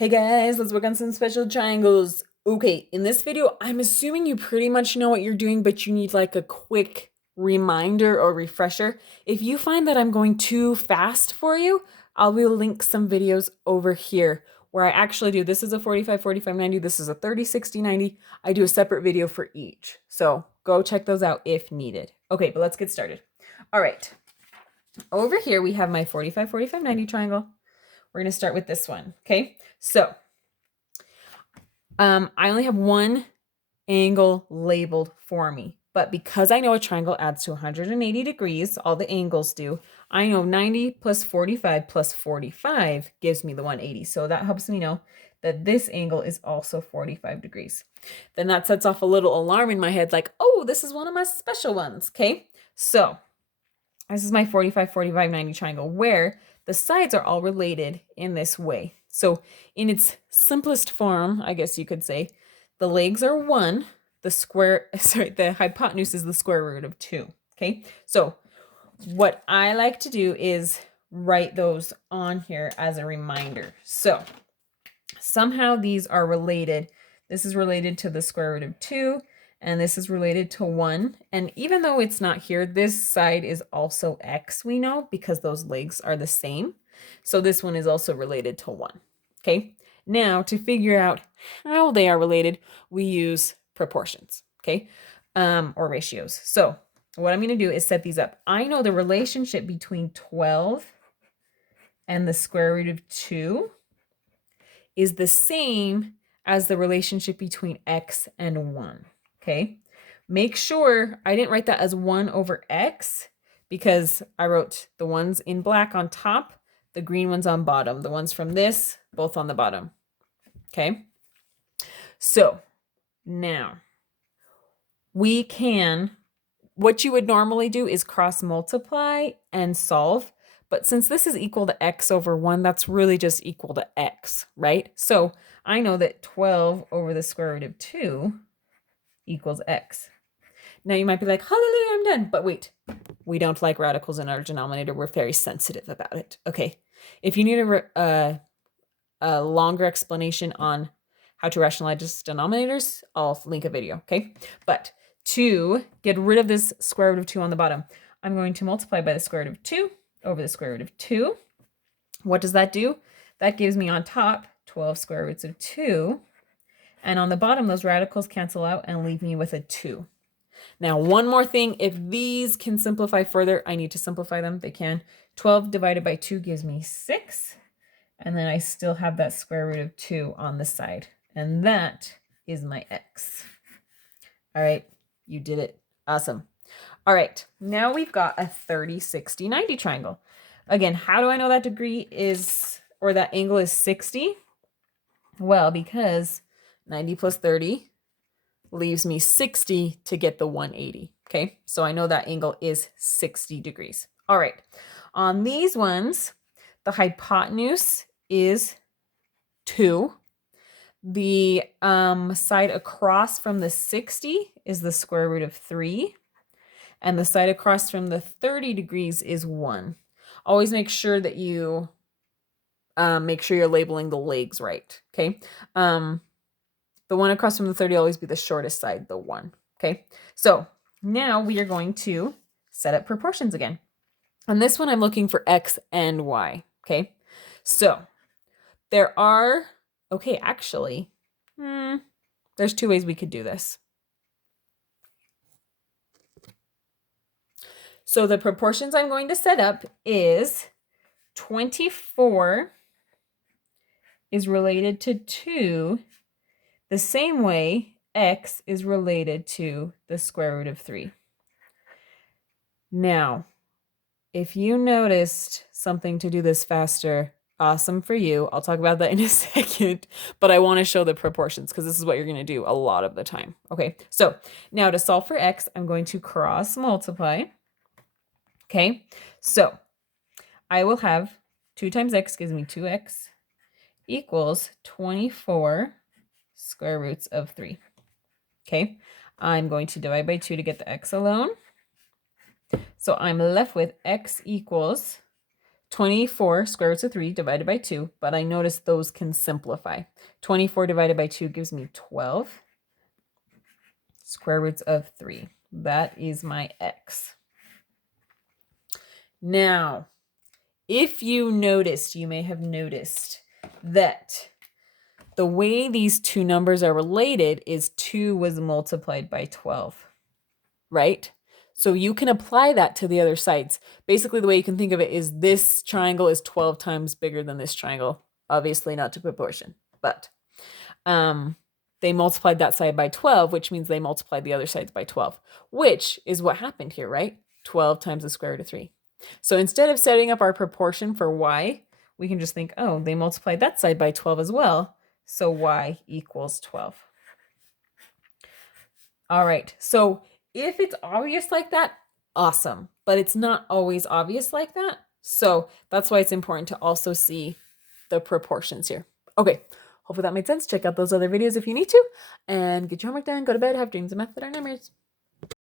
Hey guys, let's work on some special triangles. Okay, in this video, I'm assuming you pretty much know what you're doing, but you need like a quick reminder or refresher. If you find that I'm going too fast for you, I will link some videos over here where I actually do. This is a 45, 45, 90. This is a 30, 60, 90. I do a separate video for each. So go check those out if needed. Okay, but let's get started. All right, over here we have my 45, 45, 90 triangle. We're going to start with this one, okay? So I only have one angle labeled for me, but because I know a triangle adds to 180 degrees, all the angles do, I know 90 plus 45 plus 45 gives me the 180. So that helps me know that this angle is also 45 degrees. Then that sets off a little alarm in my head like, oh, this is one of my special ones, okay? So this is my 45, 45, 90 triangle where the sides are all related in this way. So in its simplest form, I guess you could say, the legs are 1, the hypotenuse is the square root of 2, okay? So what I like to do is write those on here as a reminder. So somehow these are related. This is related to the square root of 2, and this is related to 1. And even though it's not here, this side is also x, we know, because those legs are the same. So this one is also related to 1. Okay, now to figure out how they are related, we use proportions, okay, or ratios. So what I'm going to do is set these up. I know the relationship between 12 and the square root of 2 is the same as the relationship between x and 1, okay? Make sure I didn't write that as 1 over x because I wrote the ones in black on top, the green ones on bottom, the ones from this, both on the bottom, okay? So now we can, what you would normally do is cross multiply and solve. But since this is equal to x over 1, that's really just equal to x, right? So I know that 12 over the square root of 2 equals x. Now you might be like, hallelujah, I'm done. But wait, we don't like radicals in our denominator. We're very sensitive about it. Okay, if you need a longer explanation on how to rationalize denominators, I'll link a video, okay? But to get rid of this square root of 2 on the bottom, I'm going to multiply by the square root of 2 over the square root of 2. What does that do? That gives me on top 12 square roots of 2. And on the bottom, those radicals cancel out and leave me with a 2. Now, one more thing. If these can simplify further, I need to simplify them. They can. 12 divided by 2 gives me 6. And then I still have that square root of 2 on the side. And that is my x. All right, you did it. Awesome. All right, now we've got a 30, 60, 90 triangle. Again, how do I know that degree is, or that angle is 60? Well, because 90 plus 30 leaves me 60 to get the 180, okay? So I know that angle is 60 degrees. All right, on these ones, the hypotenuse is 2. The side across from the 60 is the square root of 3. And the side across from the 30 degrees is 1. Always make sure that you make sure you're labeling the legs right, okay? The one across from the 30 will always be the shortest side, the 1, okay? So now we are going to set up proportions again. On this one, I'm looking for x and y, okay? So there are, okay, actually, there's 2 ways we could do this. So the proportions I'm going to set up is 24 is related to 2 the same way x is related to the square root of 3. Now, if you noticed something to do this faster, awesome for you. I'll talk about that in a second, but I want to show the proportions because this is what you're going to do a lot of the time. Okay, so now to solve for x, I'm going to cross multiply. Okay, so I will have 2 times x gives me 2x equals 24 square roots of 3. Okay, I'm going to divide by 2 to get the x alone. So I'm left with x equals 24 square roots of 3 divided by 2, but I noticed those can simplify. 24 divided by 2 gives me 12 square roots of 3. That is my x. Now, if you noticed, you may have noticed that the way these two numbers are related is 2 was multiplied by 12, right? So you can apply that to the other sides. Basically, the way you can think of it is this triangle is 12 times bigger than this triangle. Obviously not to proportion, but they multiplied that side by 12, which means they multiplied the other sides by 12, which is what happened here, right? 12 times the square root of 3. So instead of setting up our proportion for y, we can just think, oh, they multiplied that side by 12 as well. So y equals 12. All right, so if it's obvious like that, awesome. But it's not always obvious like that. So that's why it's important to also see the proportions here. Okay, hopefully that made sense. Check out those other videos if you need to. And get your homework done, go to bed, have dreams of math that are numbers.